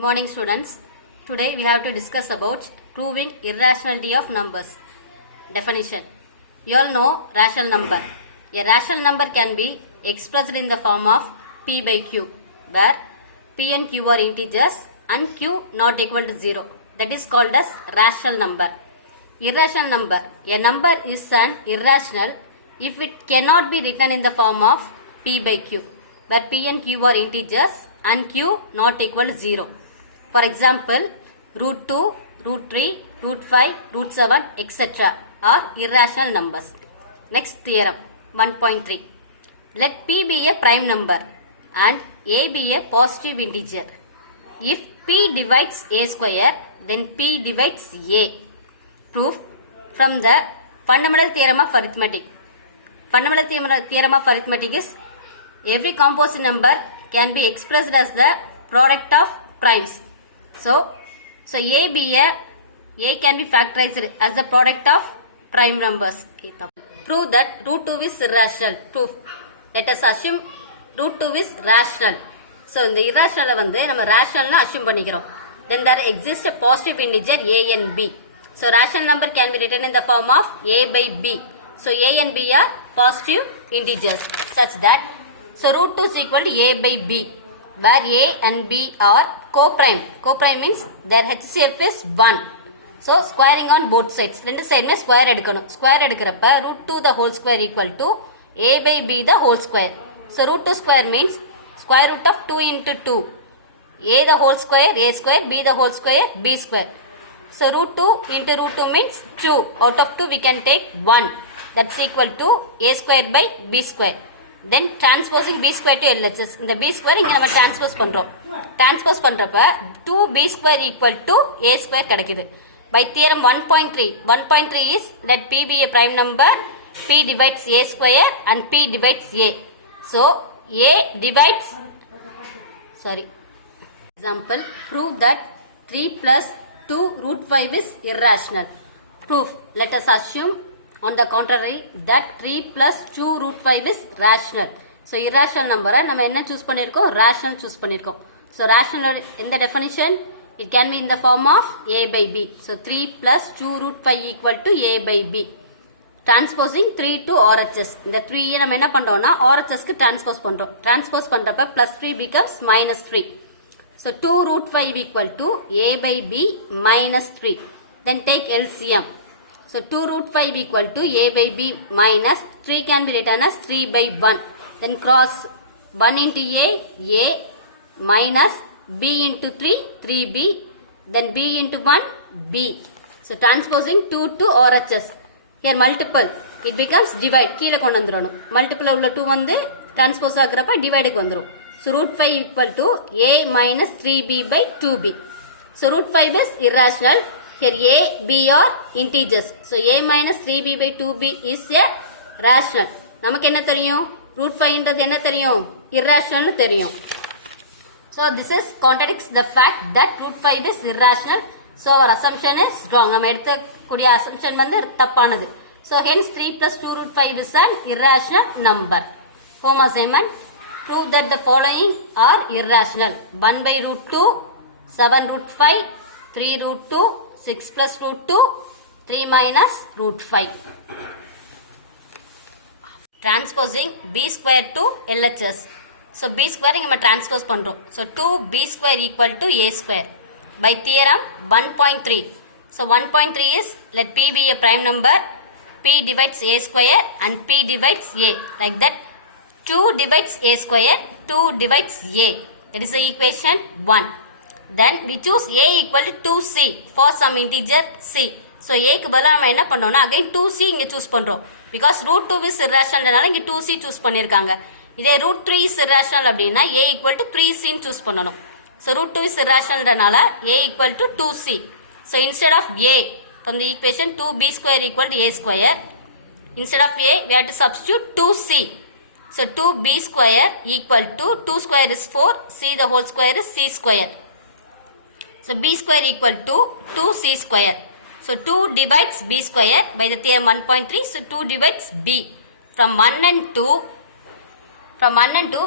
Good morning students. Today we have to discuss about proving irrationality of numbers. Definition. You all know rational number. A rational number can be expressed in the form of P by Q, where P and Q are integers and Q not equal to 0. That is called as rational number. Irrational number. A number is an irrational if it cannot be written in the form of P by Q, where P and Q are integers and Q not equal to 0. For example, root 2, root 3, root 5, root 7, etc. are irrational numbers. Next theorem, 1.3. Let P be a prime number and A be a positive integer. If P divides A square, then P divides A. Proof from the fundamental theorem of arithmetic. Fundamental theorem of arithmetic is every composite number can be expressed as the product of primes. So A can be factorized as the product of prime numbers. Prove that root 2 is irrational. Proof. Let us assume root 2 is rational. So in the irrational வந்து நம்ம rational assume பண்ணிக்கிறோம். Then there exists a positive integer A and B. So rational number can be written in the form of A by B. So A and B are positive integers such that root 2 is equal to A by B, where A and B are co-prime. Co-prime means their HCF is 1. So squaring on both sides. ரெண்டு சைடுமே square எடுக்கணும். Square எடுக்கிறப்ப root 2 the whole square equal to A by B the whole square. So root 2 square means square root of 2 into 2. A the whole square, A square, B the whole square, B square. So root 2 into root 2 means 2. Out of 2 we can take 1. That's equal to A square by B square. Then transposing B square to LHS. இந்த B square இங்க நம்ம transpose பண்றோம். Transpose பண்றப்ப 2B square equal to A square கிடைக்குது. By theorem 1.3. 1.3 is let P be a prime number. P divides A square and P divides A. So A divides, example, prove that 3 plus 2 root 5 is irrational. Proof. Let us assume on the contrary that 3 plus 2 root 5 is rational. So irrational number நம்ம என்ன choose பண்ணிருக்கோம்? Rational choose பண்ணிருக்கோம். So rational in the definition it can be in the form of A by B. So 3 plus 2 root 5 equal to A by B. Transposing 3 to RHS. இந்த 3 நம்ம என்ன பண்றோம்னா RHS க்கு transpose பண்றோம். Transpose பண்றப்ப plus 3 becomes minus 3. So 2 root 5 equal to A by B minus 3. Then take LCM. So 2 root 5 equal to A by B minus 3 can be written as 3 by 1. Then cross 1 into A minus B into 3, 3B. Then B into 1, B. So transposing 2 to RHS. Here multiple. It becomes divide. கீழே கொண்டு வந்துடணும். Multiple உள்ள 2 வந்து transpose ஆகிறப்ப divide வந்துரும். So root 5 equal to A minus 3B by 2B. So root 5 is irrational. Here A, B are integers. So A minus 3B by 2B is a rational. நமக்கு என்ன தெரியும்? root 5 ன்றது என்ன தெரியும்? irrational தெரியும். So this is contradicts the fact that root 5 is irrational. So our assumption is wrong. நம்ம எடுத்துக்கூடிய assumption வந்து தப்பானது. So hence 3 plus 2 root 5 is an irrational number. Home assignment. Prove that the following are irrational. 1 by root 2, 7 root 5, 3 root 2, 6 plus root 2, 3 minus root 5. Transposing B square to LHS. So B square நம்ம transpose பண்றோம். So 2B square equal to A square. By theorem 1.3. So 1.3 is let P be a prime number. P divides A square and P divides A. Like that 2 divides A square, 2 divides A. That is the equation 1. Then we choose A equal to 2C for some integer C. So A க்கு பதிலா நம்ம என்ன பண்ணோம்னா again 2C இங்க choose பண்றோம். Because root 2 is irrational இங்க 2C choose பண்ணிருக்காங்க. இதே root 3 is irrational அப்படின்னா A equal to 3C choose பண்ணணும். So root 2 is irrational A equal to 2C. So instead of A from the equation 2B square equal to A square, instead of A we have to substitute 2C. So 2B square equal to 2 square is 4, C the whole square is C square. So B square equal to 2C square. So 2 divides B square by the theorem 1.3. So 2 divides B. From 1 and 2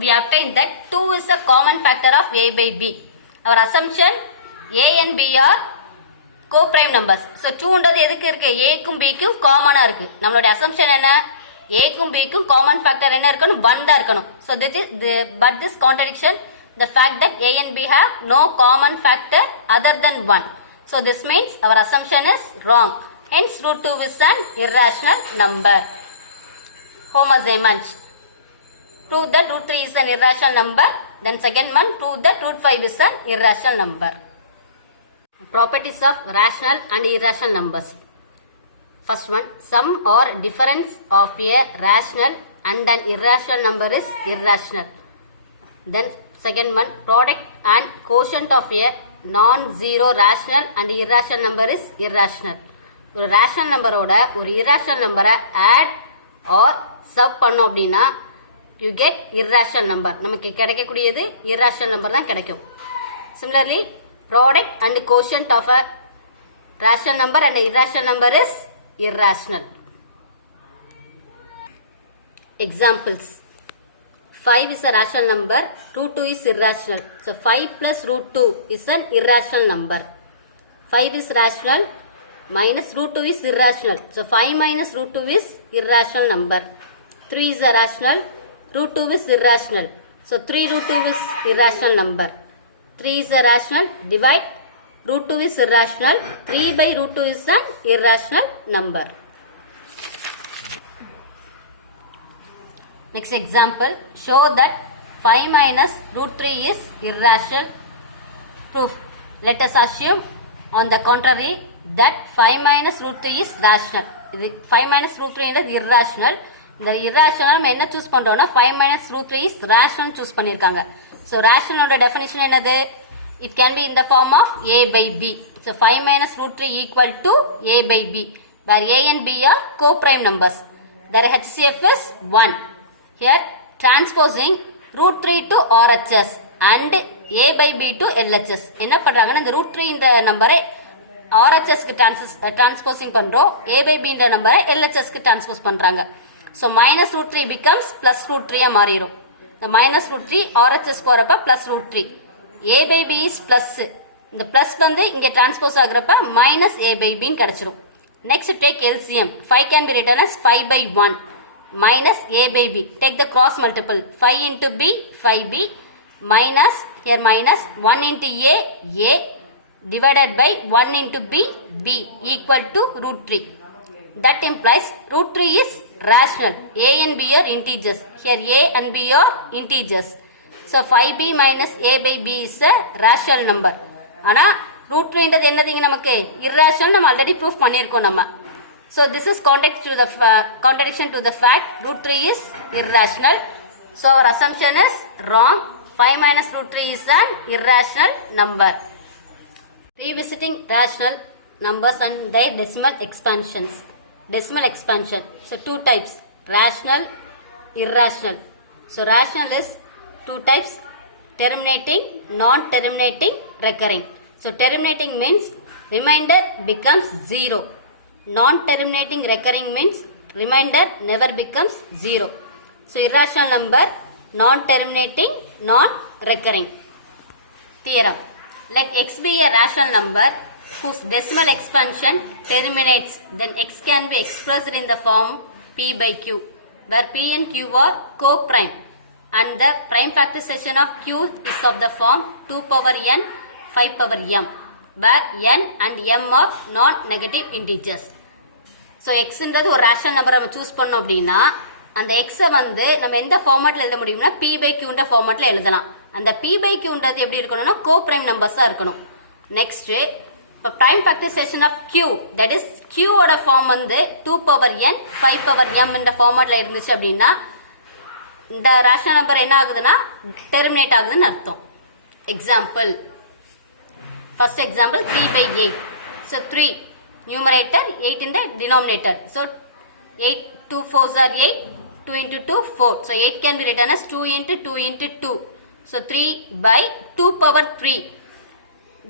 we obtain that 2 is a common factor of A by B. our assumption A and B are co-prime numbers. So 2ன்றது எதுக்கு இருக்கு? A க்கும் B க்கும் காமனா இருக்கு. நம்மளோட assumption என்ன? A க்கும் B க்கும் common factor என்ன இருக்கணும்? 1 தான் இருக்கணும். So but this contradiction the fact that A and B have no common factor other than 1. So this means our assumption is wrong. Hence root 2 is an irrational number. Homozyment. Prove that root 3 is an irrational number. Then second one, prove that root 5 is an irrational number. Properties of rational and irrational numbers. First one, sum or difference of a rational and an irrational number is irrational. Then second one, product and quotient of a non-zero rational and irrational number is irrational. ஒரு rational நம்பரோட ஒரு irrational நம்பரை add or sub பண்ணோம் அப்படின்னா you get irrational number. நமக்கு கிடைக்கக்கூடியது irrational number தான் கிடைக்கும். Similarly, product and quotient of a rational number and irrational number is irrational. Examples. 5 is a rational number, root 2 is irrational. So 5 plus root 2 is an irrational number. 5 is rational, minus root 2 is irrational. So 5 minus root 2 is irrational number. 3 is a rational, root 2 is irrational. So 3 root 2 is irrational number. 3 is a rational, divide, root 2 is irrational. 3 by root 2 is an irrational number. Next example, show that 5 minus root 3 is irrational. Proof. Let us assume on the contrary that 5 minus root 3 is rational. 5 minus root 3 is irrational. இந்த irrational நம்ம என்ன choose பண்றோம்னா 5 minus root 3 is rational choose பண்ணிருக்காங்க. So rational ஓட definition என்னது? It can be in the form of a by b. So 5 minus root 3 equal to a by b, where a and b are co-prime numbers. Their HCF is 1. Here transposing root 3 to RHS and a by b to LHS. என்ன பண்றாங்கன்னா இந்த root 3 என்ற நம்பரை RHS க்கு transposing பண்றோம், a by b என்ற நம்பரை LHS க்கு transpose பண்றாங்க. So minus root 3 becomes plus root 3 மாறிடும். The minus root 3 RHS போறப்ப plus root 3. a by b is plus. இந்த plus வந்து இங்க transpose ஆகுறப்ப minus a by b ன்னு கிடைச்சிரும். Next take LCM. 5 can be written as 5 by 1 minus a by b. Take the cross multiple. 5 into b, 5b minus, here minus 1 into a divided by 1 into b, b equal to root 3. That implies root 3 is rational. A and b are integers. Here a and b are integers. So 5b minus a by b is a rational number. ஆனா root 3 ன்றது என்னதுங்க நமக்கு irrational, நம்ம already proof பண்ணியிருக்கோம் நம்ம. So this is contradiction to the fact root 3 is irrational. So our assumption is wrong. 5 minus root 3 is an irrational number. Revisiting rational numbers and their decimal expansions. Decimal expansion. So two types, rational, irrational. So rational is two types, terminating, non-terminating, recurring. So terminating means remainder becomes 0. Non-terminating recurring means remainder never becomes 0. So irrational number, non-terminating, non-recurring. Theorem. Let x be a rational number whose decimal expansion terminates, then x can be expressed in the form p by q, where p and q are co-prime and the prime factorization of q is of the form 2 power n 5 power m, where n and m are non-negative integers. So x ன்றது ஒரு rational number நம்ம choose பண்ணோம் அப்படின்னா அந்த x வந்து நம்ம எந்த ஃபார்மட்ல எழுத முடியும்னா p by q ன்ற ஃபார்மட்ல எழுதலாம். அந்த p by q ன்றது எப்படி இருக்கணும்னா co-prime numbers-ஆ இருக்கணும். Next, இப்போ prime factorization of q, that is q ஓட ஃபார்ம் வந்து 2 power n 5 power m என்ற ஃபார்மட்ல இருந்துச்சு அப்படின்னா இந்த rational number என்ன ஆகுதுன்னா terminate ஆகுதுன்னு அர்த்தம். Example. First example 3 by 8. So 3 numerator, 8 in the denominator. So 8 2 4s are 8, 2 into 2 4. So 8 can be written as 2 into 2 into 2. So 3 by 2 power 3.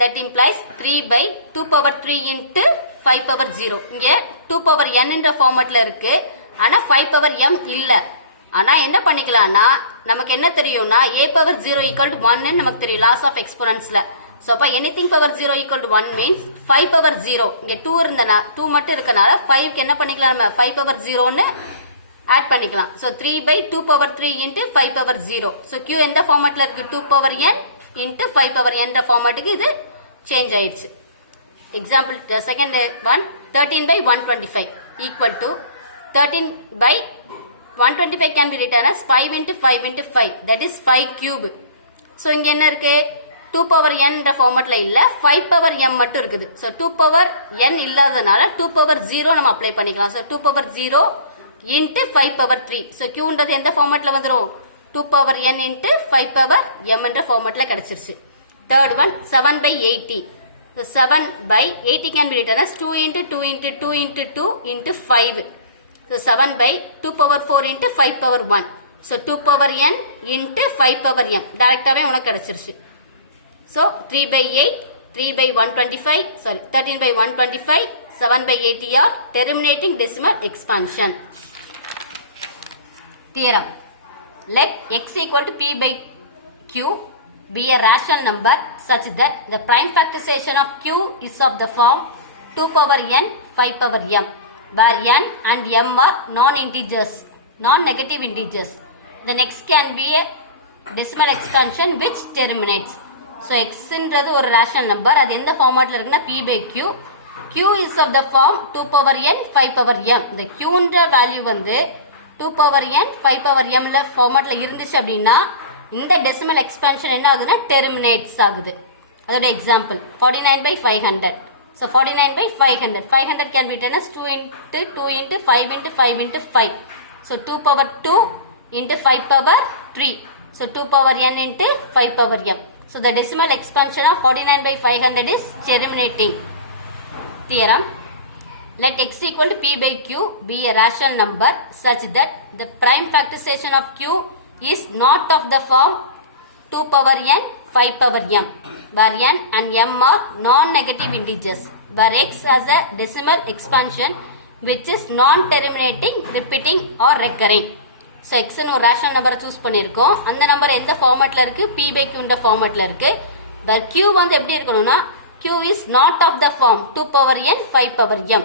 That implies 3 by 2 power 3 into 5 power 0. இங்க 2 power n என்ற ஃபார்மட்ல இருக்கு, ஆனா 5 power m இல்ல. ஆனா என்ன பண்ணிக்கலாம்னா நமக்கு என்ன தெரியும்னா a power 0 equal to 1 ன்னு நமக்கு தெரியும் லாஸ் ஆஃப் எக்ஸ்போனன்ட்ஸ்ல. ஸோ அப்போ anything power 0 equal to 1 means 5 power 0 இங்கே 2 இருந்தனா 2 மட்டும் இருக்கனால 5க்கு என்ன பண்ணிக்கலாம் நம்ம 5 பவர் 0ன்னு ஆட் பண்ணிக்கலாம். So 3 by 2 power 3 into 5 power 0. So Q எந்த ஃபார்மேட்டில் இருக்கு 2 power n into 5 power n ஃபார்மேட்டுக்கு இது சேஞ்ச் ஆயிடுச்சு. Example second one 13 by 125 equal to 13 by 125 can be written as 5 into 5 into 5, that is 5 cube. So இங்கே என்ன இருக்கு 2 power n ஃபார்மேட்ல இல்ல 5 power m மட்டும் இருக்குது. ஸோ 2 பவர் n இல்லாதனால 2 பவர் 0 நம்ம அப்ளை பண்ணிக்கலாம். So 2 power 0 into 5 power 3. So Qன்றது எந்த ஃபார்மேட்ல வந்துடும் 2 power n into 5 power m என்ற ஃபார்மேட்ல கிடைச்சிருச்சு. Third one 7 by 80. So 7 by 80 can be written as 2 into 2 into 2 into 2 into 5. So 7 by 2 power 4 into 5 power 1. So 2 power n into 5 power m. டைரக்டாவே உனக்கு கிடைச்சிருச்சு. So 3 by 8, 3 by 125, sorry 13 by 125, 7 by 80 are terminating decimal expansion. Theorem. Let x equal to p by q be a rational number such that the prime factorization of q is of the form 2 power n 5 power m, where n and m are non-integers, non-negative integers. The next can be a decimal expansion which terminates. So x ன்றது ஒரு rational number, அது எந்த ஃபார்மேட்ல இருக்குன்னா p by q. q is of the form 2 power n 5 power m. இந்த q ன்ற value வந்து 2 power n 5 power m ல ஃபார்மேட்ல இருந்துச்சு அப்படின்னா இந்த டெசிமல் எக்ஸ்பான்ஷன் என்ன ஆகுதுன்னா டெர்மினேட்ஸ் ஆகுது. அதோட example 49 by 500. So 49 by 500. 500 can be written as 2 into 2 into 5 into 5 into 5. So 2 power 2 into 5 power 3. So 2 power n into 5 power m. So the decimal expansion of 49 by 500 is terminating. Theorem. Let x equal to p by q be a rational number such that the prime factorization of q is not of the form 2 power n 5 power m, where n and m are non-negative integers, where x has a decimal expansion which is non-terminating, repeating or recurring. So x னு ஒரு rational number choose பண்ணிருக்கோம். அந்த number எந்த ஃபார்மேட்ல இருக்கு p by q ன்ற ஃபார்மேட்ல இருக்கு. where q வந்து எப்படி இருக்கணும்னா q is not of the form 2 power n 5 power m.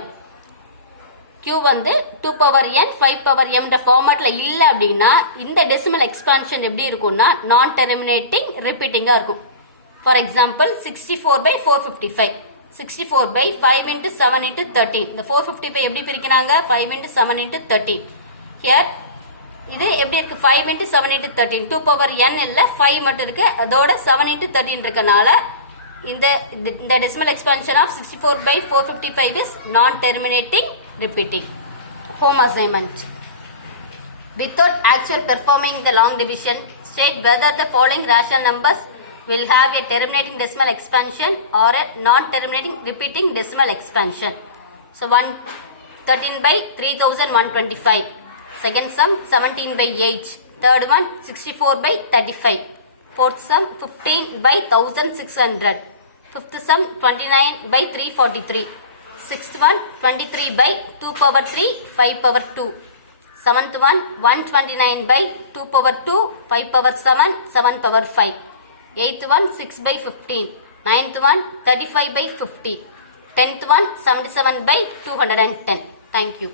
q வந்து 2 power n 5 power m ன்ற ஃபார்மேட்ல இல்ல அப்படின்னா இந்த டெசிமல் எக்ஸ்பான்ஷன் எப்படி இருக்கும்னா நான் டெர்மினேட்டிங் ரிப்பீட்டிங்கா இருக்கும். For example 64 by 455. 64 by 5 into 7 into 13. இந்த 455 எப்படி பிரிக்கிறாங்க 5 into 7 into 13. ஹியர் இது எப்படி இருக்கு 5 into 7 into 13. 2 power n இல்ல 5 மட்டும் இருக்கு, அதோட 7 into 13 இருக்கனால இந்த decimal expansion of 64 by 455 is non-terminating, repeating. Home assignment. Without actual performing the long division, state whether the following rational numbers will have a terminating decimal expansion or a non-terminating repeating decimal expansion. So 13 by 3125. Second sum 17 by 8. Third one 64 by 35. Fourth sum 15 by 1600. Fifth sum 29 by 343. Sixth one 23 by 2 power 3 5 power 2. Seventh one 129 by 2 power 2 5 power 7 7 power 5. Eighth one 6 by 15. Ninth one 35 by 50. Tenth one 77 by 210. Thank you.